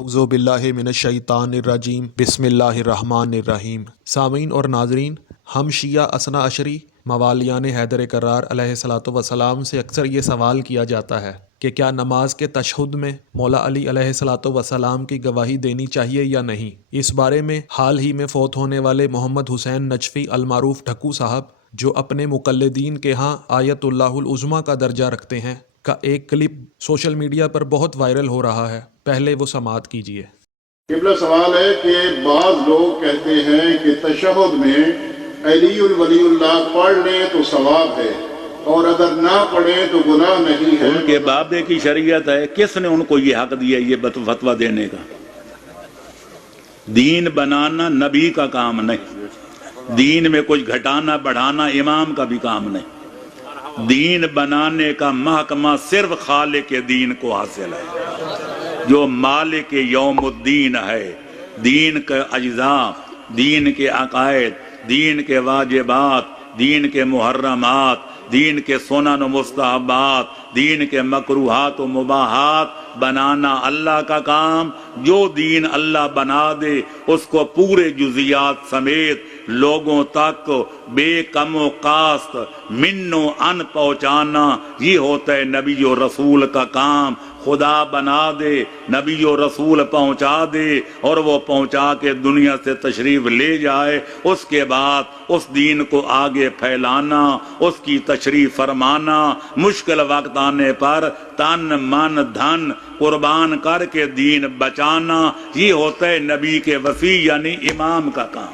اعوذ باللہ من الشیطان الرجیم بسم اللہ الرحمن الرحیم۔ سامعین اور ناظرین، ہم شیعہ اثنا عشری موالیان حیدر کرار علیہ الصلوۃ والسلام سے اکثر یہ سوال کیا جاتا ہے کہ کیا نماز کے تشہد میں مولا علی علیہ الصلوۃ والسلام کی گواہی دینی چاہیے یا نہیں۔ اس بارے میں حال ہی میں فوت ہونے والے محمد حسین نجفی المعروف ڈھکو صاحب، جو اپنے مقلدین کے ہاں آیت اللہ العظمیٰ کا درجہ رکھتے ہیں، کا ایک کلپ سوشل میڈیا پر بہت وائرل ہو رہا ہے۔ پہلے وہ سماعت کیجیے۔ قبلہ سوال ہے کہ بعض لوگ کہتے ہیں کہ تشہد میں علی ولی اللہ پڑھ لیں تو ثواب ہے اور اگر نہ پڑھیں تو گناہ نہیں ہے۔ ان کے بابے کی شریعت ہے، کس نے ان کو یہ حق دیا یہ فتویٰ دینے کا؟ دین بنانا نبی کا کام نہیں، دین میں کچھ گھٹانا بڑھانا امام کا بھی کام نہیں۔ دین بنانے کا محکمہ صرف خالق دین کو حاصل ہے، جو مالک یوم الدین ہے۔ دین کے اجزاء، دین کے عقائد، دین کے واجبات، دین کے محرمات، دین کے سنن و مستحبات، دین کے مکروہات و مباحات بنانا اللہ کا کام۔ جو دین اللہ بنا دے اس کو پورے جزیات سمیت لوگوں تک بے کم و کاست من و ان پہنچانا، یہ ہوتا ہے نبی و رسول کا کام۔ خدا بنا دے، نبی و رسول پہنچا دے اور وہ پہنچا کے دنیا سے تشریف لے جائے، اس کے بعد اس دین کو آگے پھیلانا، اس کی تشریف فرمانا، مشکل وقت آنے پر تن من دھن قربان کر کے دین بچانا، یہ ہوتا ہے نبی کے وصی یعنی امام کا کام۔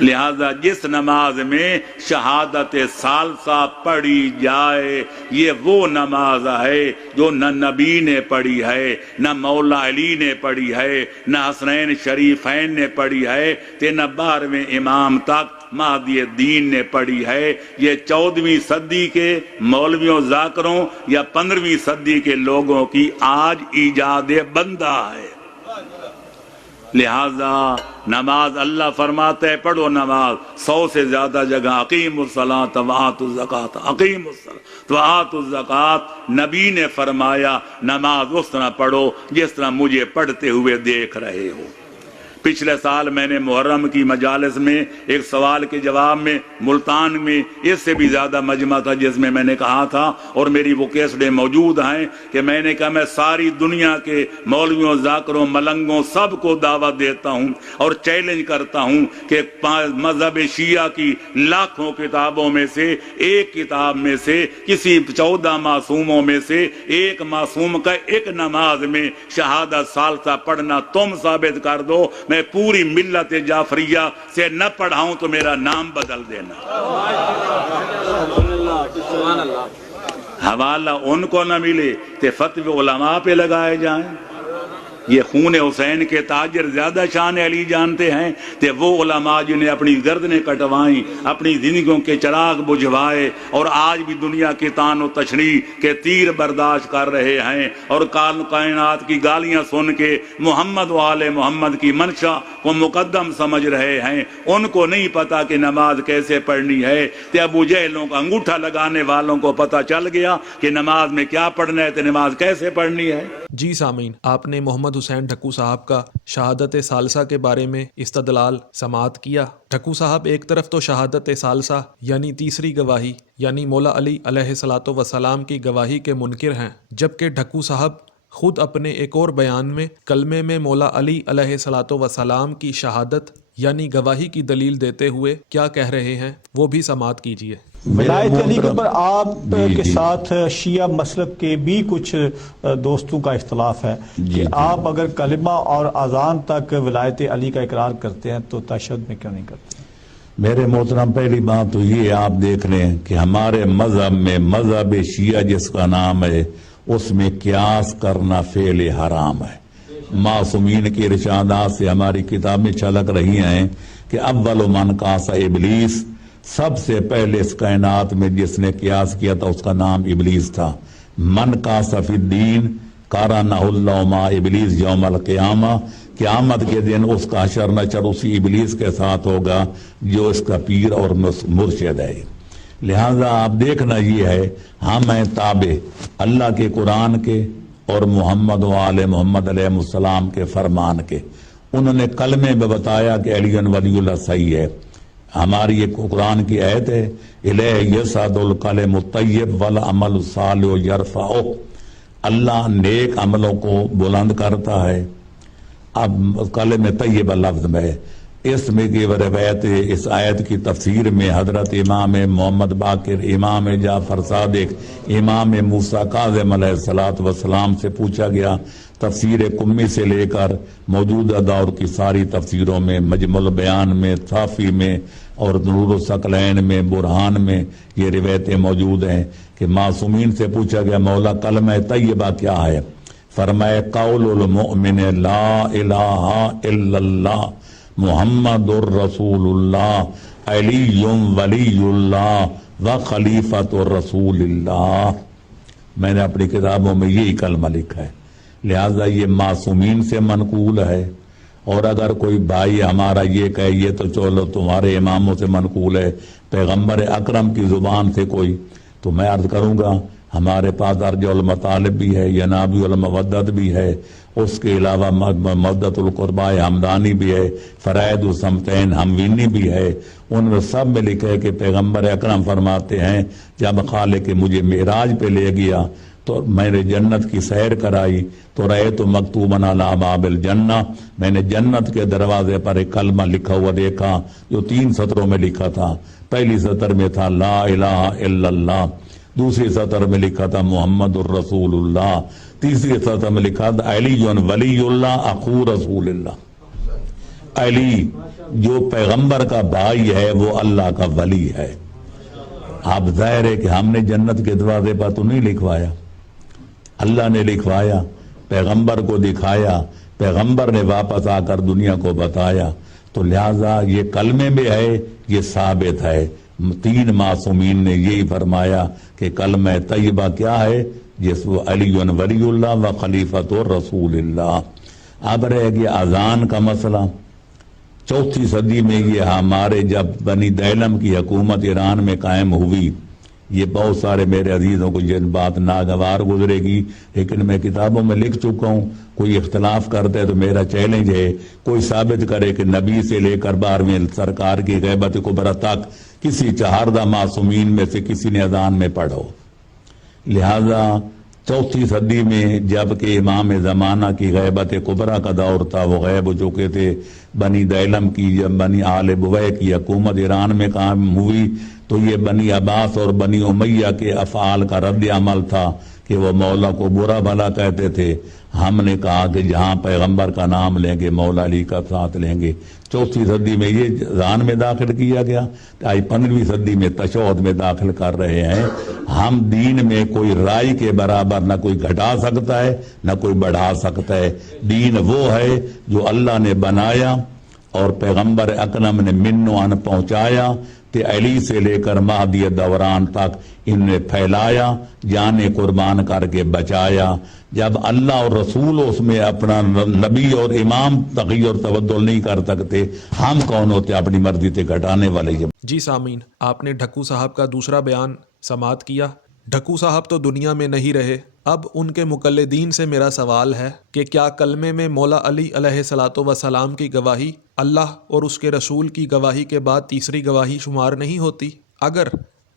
لہذا جس نماز میں شہادت ثالثہ پڑھی جائے، یہ وہ نماز ہے جو نہ نبی نے پڑھی ہے، نہ مولا علی نے پڑھی ہے، نہ حسنین شریفین نے پڑھی ہے، نہ 12ویں امام تک مہدی دین نے پڑھی ہے۔ یہ 14ویں صدی کے مولویوں ذاکروں یا 15ویں صدی کے لوگوں کی آج ایجاد بندہ ہے۔ لہذا نماز اللہ فرماتا ہے پڑھو نماز، 100 سے زیادہ جگہ اقیموا الصلاۃ وآتوا الزکاۃ، اقیموا الصلاۃ وآتوا الزکاۃ۔ نبی نے فرمایا نماز اس طرح پڑھو جس طرح مجھے پڑھتے ہوئے دیکھ رہے ہو۔ پچھلے سال میں نے محرم کی مجالس میں ایک سوال کے جواب میں ملتان میں اس سے بھی زیادہ مجمع تھا جس میں نے کہا تھا، اور میری وہ کیسٹیں موجود ہیں، کہ میں نے کہا میں ساری دنیا کے مولویوں ذاکروں ملنگوں سب کو دعوت دیتا ہوں اور چیلنج کرتا ہوں کہ مذہب شیعہ کی لاکھوں کتابوں میں سے ایک کتاب میں سے کسی 14 معصوموں میں سے ایک معصوم کا ایک نماز میں شہادت ثالثہ پڑھنا تم ثابت کر دو، میں پوری ملت جعفریہ سے نہ پڑھاؤں تو میرا نام بدل دینا۔ حوالہ ان کو نہ ملے تو فتوی علماء پہ لگائے جائیں۔ یہ خون حسین کے تاجر زیادہ شان علی جانتے ہیں کہ وہ علماء جنہیں اپنی گردنیں کٹوائیں، اپنی زندگیوں کے چراغ بجھوائے اور آج بھی دنیا کے تان و تشریح کے تیر برداشت کر رہے ہیں اور کائنات کی گالیاں سن کے محمد و آل محمد کی منشا کو مقدم سمجھ رہے ہیں، ان کو نہیں پتا کہ نماز کیسے پڑھنی ہے۔ کہ ابو جہلوں کا انگوٹھا لگانے والوں کو پتا چل گیا کہ نماز میں کیا پڑھنا ہے تو نماز کیسے پڑھنی ہے۔ جی سامعین، آپ نے محمد حسین ڈھکو صاحب کا شہادت ثالثہ کے بارے میں استدلال سماعت کیا۔ ڈھکو صاحب ایک طرف تو شہادت ثالثہ یعنی تیسری گواہی یعنی مولا علی علیہ الصلوۃ والسلام کی گواہی کے منکر ہیں، جبکہ ڈھکو صاحب خود اپنے ایک اور بیان میں کلمے میں مولا علی علیہ الصلوۃ والسلام کی شہادت یعنی گواہی کی دلیل دیتے ہوئے کیا کہہ رہے ہیں، وہ بھی سماعت کیجیے۔ ولایت علی کے اوپر آپ کے ساتھ شیعہ مسلک کے بھی کچھ دوستوں کا اختلاف ہے کہ آپ اگر کلمہ اور اذان تک ولایت علی کا اقرار کرتے ہیں تو تشہد میں کیوں نہیں کرتے؟ میرے محترم، پہلی بات تو یہ آپ دیکھ لیں کہ ہمارے مذہب میں مذہب شیعہ جس کا نام ہے اس میں قیاس کرنا فعل حرام ہے۔ معصومین کی ارشادات سے ہماری کتابیں چھلک رہی ہیں کہ اول من قاس ابلیس، سب سے پہلے اس کائنات میں جس نے قیاس کیا تھا اس کا نام ابلیس تھا۔ من قاس فی الدین قارنہ اللہ مع ابلیس یوم القیامہ، قیامت کے دن اس کا حشر نشر اسی ابلیس کے ساتھ ہوگا جو اس کا پیر اور مرشد ہے۔ لہذا آپ دیکھنا یہ ہے ہم ہیں تابع اللہ کے قرآن کے، اور محمد و آل محمد علیہ السلام کے فرمان کے. انہوں نے کلمے میں بتایا کہ علی ولی اللہ صحیح ہے. ہماری ایک قرآن کی آیت ہے الیہ یصعد الکلم الطیب والعمل الصالح یرفعہ. اللہ نیک عملوں کو بلند کرتا ہے. اب کلم طیبہ لفظ میں اس میں کی روایت اس آیت کی تفسیر میں حضرت امام محمد باقر، امام جعفر صادق، امام موسیٰ کاظم علیہ السلام سے پوچھا گیا. تفسیر قمی سے لے کر موجودہ دور کی ساری تفسیروں میں، مجمع البیان میں، صافی میں اور نور الثقلین میں، برہان میں یہ روایتیں موجود ہیں کہ معصومین سے پوچھا گیا مولا کلمہ طیبہ کیا ہے؟ فرمائے قول المؤمن لا الہ الا اللہ محمد الرسول اللہ علی ولی اللہ و خلیفۃ الرسول اللہ. میں نے اپنی کتابوں میں یہی کلمہ لکھا ہے، لہذا یہ معصومین سے منقول ہے. اور اگر کوئی بھائی ہمارا یہ کہے یہ تو چلو تمہارے اماموں سے منقول ہے، پیغمبر اکرم کی زبان سے کوئی، تو میں عرض کروں گا ہمارے پاس ارج المطالب بھی ہے، ینابی المودت بھی ہے، اس کے علاوہ مودت القربہ ہمدانی بھی ہے، فرائد السمتین ہموینی بھی ہے. ان میں سب میں لکھا ہے کہ پیغمبر اکرم فرماتے ہیں جب خالق مجھے معراج پہ لے گیا تو میں نے جنت کی سیر کرائی تو رأیت مکتوباً علی باب الجنہ، میں نے جنت کے دروازے پر ایک کلمہ لکھا ہوا دیکھا جو 3 سطروں میں لکھا تھا. پہلی سطر میں تھا لا الہ الا اللہ، دوسری سطر میں لکھا تھا محمد الرسول اللہ، تیسری سطر میں لکھا تھا علی ولی اللہ اخو رسول اللہ. علی جو پیغمبر کا بھائی ہے وہ اللہ کا ولی ہے. اب ظاہر ہے کہ ہم نے جنت کے دروازے پر تو نہیں لکھوایا، اللہ نے لکھوایا، پیغمبر کو دکھایا، پیغمبر نے واپس آ کر دنیا کو بتایا. تو لہٰذا یہ کلمے میں ہے، یہ ثابت ہے. 3 معصومین نے یہی فرمایا کہ کلمہ طیبہ کیا ہے، جس وہ علی ولی اللہ و خلیفۃ الرسول اللہ. اب رہ گیا اذان کا مسئلہ. 4 صدی میں یہ ہمارے جب بنی دیلم کی حکومت ایران میں قائم ہوئی، یہ بہت سارے میرے عزیزوں کو یہ بات ناگوار گزرے گی لیکن میں کتابوں میں لکھ چکا ہوں. کوئی اختلاف کرتا ہے تو میرا چیلنج ہے کوئی ثابت کرے کہ نبی سے لے کر 12ویں سرکار کی غیبت کبریٰ تک کسی 4 معصومین میں سے کسی نے اذان میں پڑھو. لہذا 4 صدی میں جب کہ امام زمانہ کی غیبت کبریٰ کا دور تھا، وہ غیب ہو چکے تھے. بنی دیلم کی جب بنی آل بویہ کی حکومت ایران میں قائم ہوئی تو یہ بنی عباس اور بنی امیہ کے افعال کا رد عمل تھا کہ وہ مولا کو برا بھلا کہتے تھے. ہم نے کہا کہ جہاں پیغمبر کا نام لیں گے مولا علی کا ساتھ لیں گے. 4 صدی میں یہ اذان میں داخل کیا گیا. آج 15ویں صدی میں تشہد میں داخل کر رہے ہیں. ہم دین میں کوئی رائے کے برابر نہ کوئی گھٹا سکتا ہے نہ کوئی بڑھا سکتا ہے. دین وہ ہے جو اللہ نے بنایا اور پیغمبر اکرم نے من و ان پہنچایا کہ علی سے لے کر مہدی دوران تک ان نے پھیلایا، جانے قربان کر کے بچایا. جب اللہ اور رسول اس میں اپنا نبی اور امام تغیر اور تبدل نہیں کر سکتے، ہم کون ہوتے اپنی مرضی سے گھٹانے والے؟ جی سامعین، آپ نے ڈھکو صاحب کا دوسرا بیان سماعت کیا. ڈھکو صاحب تو دنیا میں نہیں رہے. اب ان کے مقلدین سے میرا سوال ہے کہ کیا کلمے میں مولا علی علیہ الصلوۃ والسلام کی گواہی اللہ اور اس کے رسول کی گواہی کے بعد تیسری گواہی شمار نہیں ہوتی؟ اگر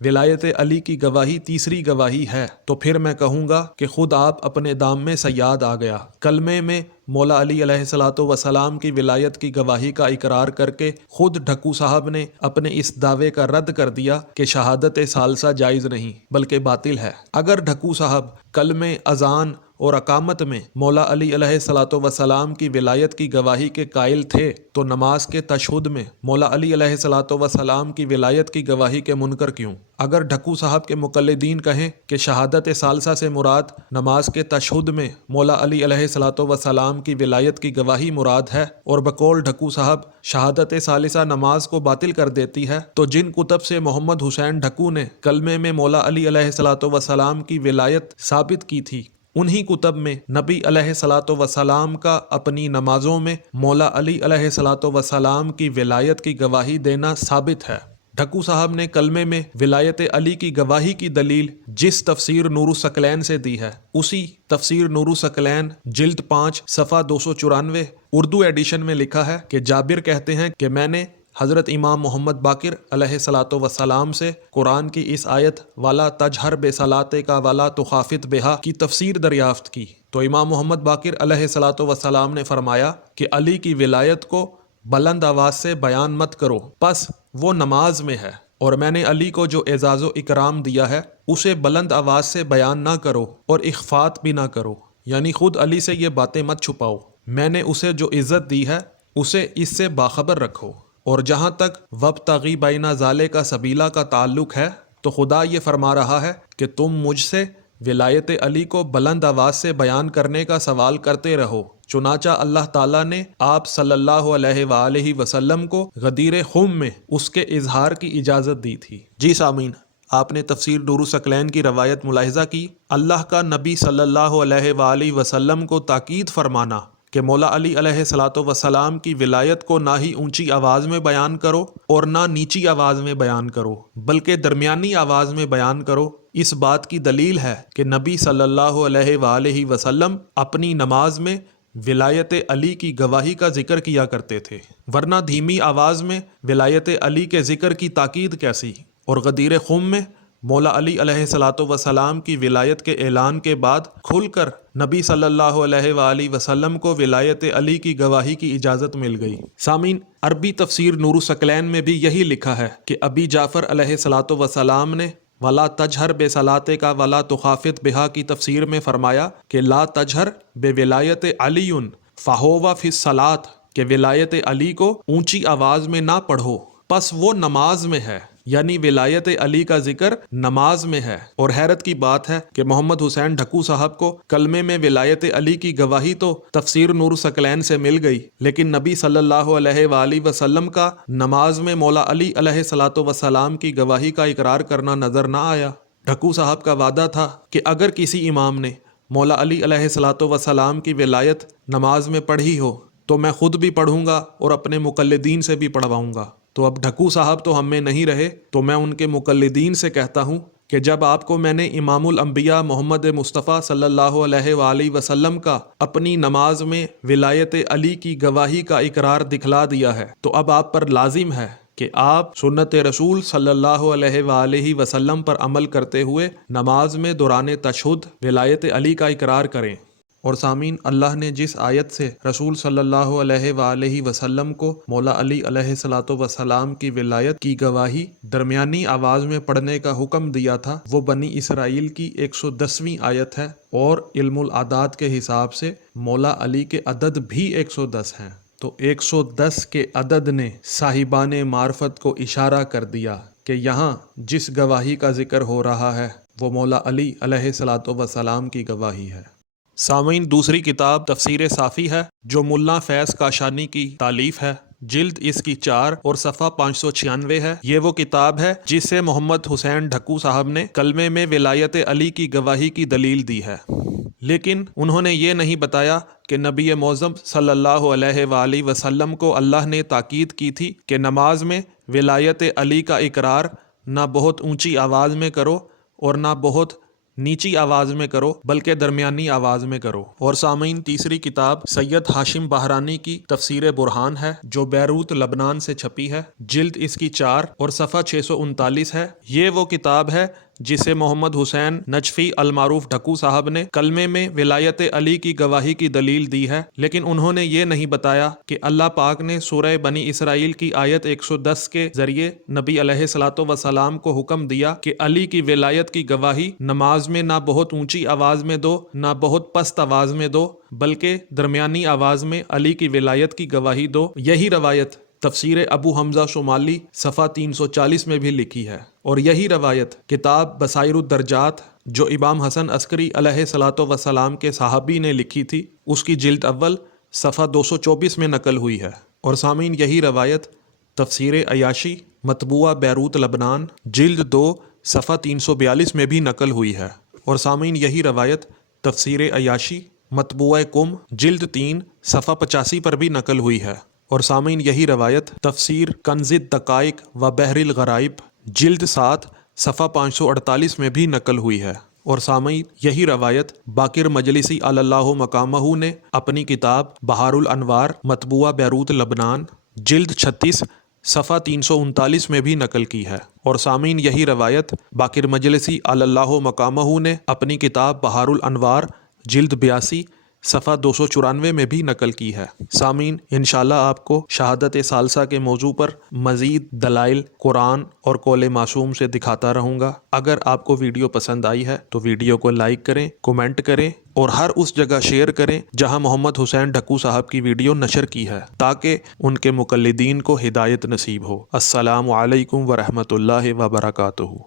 ولایت علی کی گواہی تیسری گواہی ہے تو پھر میں کہوں گا کہ خود آپ اپنے دام میں صیاد آ گیا. کلمے میں مولا علی علیہ الصلوۃ والسلام کی ولایت کی گواہی کا اقرار کر کے خود ڈھکو صاحب نے اپنے اس دعوے کا رد کر دیا کہ شہادت ثالثہ جائز نہیں بلکہ باطل ہے. اگر ڈھکو صاحب کلمے، اذان اور اقامت میں مولا علی علیہ الصلوۃ والسلام کی ولایت کی گواہی کے قائل تھے تو نماز کے تشہد میں مولا علی علیہ الصلوۃ والسلام کی ولایت کی گواہی کے منکر کیوں؟ اگر ڈھکو صاحب کے مقلدین کہیں کہ شہادت ثالثہ سے مراد نماز کے تشہد میں مولا علی علیہ الصلوۃ والسلام کی ولایت کی گواہی مراد ہے اور بقول ڈھکو صاحب شہادت ثالثہ نماز کو باطل کر دیتی ہے، تو جن کتب سے محمد حسین ڈھکو نے کلمے میں مولا علی علیہ الصلوۃ والسلام کی ولایت ثابت کی تھی، انہی کتب میں نبی علیہ الصلوۃ والسلام کا اپنی نمازوں میں مولا علی علیہ الصلوۃ والسلام کی ولایت کی گواہی دینا ثابت ہے. ڈھکو صاحب نے کلمے میں ولایت علی کی گواہی کی دلیل جس تفسیر نور الثقلین سے دی ہے، اسی تفسیر نور الثقلین جلد 5 صفحہ 294 اردو ایڈیشن میں لکھا ہے کہ جابر کہتے ہیں کہ میں نے حضرت امام محمد باقر علیہ الصلاۃ والسلام سے قرآن کی اس آیت والا تجہر بے صلاتے کا والا تخافت بہا کی تفسیر دریافت کی، تو امام محمد باقر علیہ الصلاۃ والسلام نے فرمایا کہ علی کی ولایت کو بلند آواز سے بیان مت کرو، پس وہ نماز میں ہے، اور میں نے علی کو جو اعزاز و اکرام دیا ہے اسے بلند آواز سے بیان نہ کرو اور اخفات بھی نہ کرو، یعنی خود علی سے یہ باتیں مت چھپاؤ، میں نے اسے جو عزت دی ہے اسے اس سے باخبر رکھو۔ اور جہاں تک وابتغی بین ذالک سبیلا کا تعلق ہے تو خدا یہ فرما رہا ہے کہ تم مجھ سے ولایت علی کو بلند آواز سے بیان کرنے کا سوال کرتے رہو، چنانچہ اللہ تعالیٰ نے آپ صلی اللہ علیہ وآلہ وسلم کو غدیر خم میں اس کے اظہار کی اجازت دی تھی۔ جی سامعین، آپ نے تفسیر نور الثقلین کی روایت ملاحظہ کی۔ اللہ کا نبی صلی اللہ علیہ وآلہ وسلم کو تاکید فرمانا کہ مولا علی علیہ الصلاۃ والسلام کی ولایت کو نہ ہی اونچی آواز میں بیان کرو اور نہ نیچی آواز میں بیان کرو بلکہ درمیانی آواز میں بیان کرو، اس بات کی دلیل ہے کہ نبی صلی اللہ علیہ وآلہ وسلم اپنی نماز میں ولایت علی کی گواہی کا ذکر کیا کرتے تھے، ورنہ دھیمی آواز میں ولایت علی کے ذکر کی تاکید کیسی؟ اور غدیر خم میں مولا علی علیہ الصلاۃ والسلام کی ولایت کے اعلان کے بعد کھل کر نبی صلی اللہ علیہ وآلہ وسلم کو ولایت علی کی گواہی کی اجازت مل گئی۔ سامعین، عربی تفسیر نور الثقلین میں بھی یہی لکھا ہے کہ ابی جعفر علیہ الصلاۃ والسلام نے ولا تجہر بے صلاتے کا ولا تخافت بہا کی تفسیر میں فرمایا کہ لا تجہر بے ولایت علی فہوا فی الصلاۃ، کہ ولایت علی کو اونچی آواز میں نہ پڑھو، پس وہ نماز میں ہے، یعنی ولایت علی کا ذکر نماز میں ہے۔ اور حیرت کی بات ہے کہ محمد حسین ڈھکو صاحب کو کلمے میں ولایت علی کی گواہی تو تفسیر نور الثقلین سے مل گئی، لیکن نبی صلی اللہ علیہ وآلہ وسلم کا نماز میں مولا علی علیہ الصلاۃ والسلام کی گواہی کا اقرار کرنا نظر نہ آیا۔ ڈھکو صاحب کا وعدہ تھا کہ اگر کسی امام نے مولا علی علیہ الصلاۃ والسلام کی ولایت نماز میں پڑھی ہو تو میں خود بھی پڑھوں گا اور اپنے مقلدین سے بھی پڑھواؤں گا۔ تو اب ڈھکو صاحب تو ہم میں نہیں رہے، تو میں ان کے مقلدین سے کہتا ہوں کہ جب آپ کو میں نے امام الانبیاء محمد مصطفیٰ صلی اللہ علیہ وآلہ وسلم کا اپنی نماز میں ولایت علی کی گواہی کا اقرار دکھلا دیا ہے، تو اب آپ پر لازم ہے کہ آپ سنت رسول صلی اللہ علیہ وآلہ وسلم پر عمل کرتے ہوئے نماز میں دوران تشہد ولایت علی کا اقرار کریں۔ اور سامعین، اللہ نے جس آیت سے رسول صلی اللہ علیہ وآلہ وسلم کو مولا علی علیہ الصلاۃ والسلام کی ولایت کی گواہی درمیانی آواز میں پڑھنے کا حکم دیا تھا، وہ بنی اسرائیل کی 110ویں آیت ہے، اور علم الاعداد کے حساب سے مولا علی کے عدد بھی 110 ہیں۔ تو 110 کے عدد نے صاحبان معرفت کو اشارہ کر دیا کہ یہاں جس گواہی کا ذکر ہو رہا ہے وہ مولا علی علیہ الصلاۃ والسلام کی گواہی ہے۔ سامعین، دوسری کتاب تفسیر صافی ہے جو ملا فیض کاشانی کی تالیف ہے، جلد اس کی 4 اور صفحہ 596 ہے۔ یہ وہ کتاب ہے جس سے محمد حسین ڈھکو صاحب نے کلمے میں ولایت علی کی گواہی کی دلیل دی ہے، لیکن انہوں نے یہ نہیں بتایا کہ نبی معظم صلی اللہ علیہ وآلہ وسلم کو اللہ نے تاکید کی تھی کہ نماز میں ولایت علی کا اقرار نہ بہت اونچی آواز میں کرو اور نہ بہت نیچی آواز میں کرو بلکہ درمیانی آواز میں کرو۔ اور سامعین، تیسری کتاب سید ہاشم بہرانی کی تفسیر برہان ہے جو بیروت لبنان سے چھپی ہے، جلد اس کی 4 اور صفحہ 639 ہے۔ یہ وہ کتاب ہے جسے محمد حسین نجفی المعروف ڈھکو صاحب نے کلمے میں ولایت علی کی گواہی کی دلیل دی ہے، لیکن انہوں نے یہ نہیں بتایا کہ اللہ پاک نے سورہ بنی اسرائیل کی آیت 110 کے ذریعے نبی علیہ الصلاۃ والسلام کو حکم دیا کہ علی کی ولایت کی گواہی نماز میں نہ بہت اونچی آواز میں دو نہ بہت پست آواز میں دو بلکہ درمیانی آواز میں علی کی ولایت کی گواہی دو۔ یہی روایت تفسیر ابو حمزہ شمالی صفحہ 340 میں بھی لکھی ہے، اور یہی روایت کتاب بصائر الدرجات جو امام حسن عسکری علیہ الصلاۃ والسلام کے صحابی نے لکھی تھی، اس کی جلد اول صفحہ 224 میں نقل ہوئی ہے۔ اور سامعین، یہی روایت تفسیر عیاشی مطبوعہ بیروت لبنان جلد 2 صفحہ 342 میں بھی نقل ہوئی ہے۔ اور سامعین، یہی روایت تفسیر عیاشی مطبوعہ قم جلد 3 صفحہ 85 پر بھی نقل ہوئی ہے۔ اور سامعین یہی روایت تفسیر کنز الدقائق و بحر الغرائب جلد 7 صفحہ 548 میں بھی نقل ہوئی ہے۔ اور سامعین یہی روایت باقر مجلسی اللہ مقامہ نے اپنی کتاب بہار الانوار مطبوعہ بیروت لبنان جلد 36 صفحہ 339 میں بھی نقل کی ہے۔ اور سامعین یہی روایت باقر مجلسی اللہ مقامہ نے اپنی کتاب بہار الانوار جلد 82 صفحہ 294 میں بھی نقل کی ہے۔ سامعین انشاءاللہ آپ کو شہادت ثالثہ کے موضوع پر مزید دلائل قرآن اور قول معصوم سے دکھاتا رہوں گا۔ اگر آپ کو ویڈیو پسند آئی ہے تو ویڈیو کو لائک کریں، کومنٹ کریں اور ہر اس جگہ شیئر کریں جہاں محمد حسین ڈھکو صاحب کی ویڈیو نشر کی ہے تاکہ ان کے مقلدین کو ہدایت نصیب ہو۔ السلام علیکم ورحمۃ اللہ وبرکاتہ۔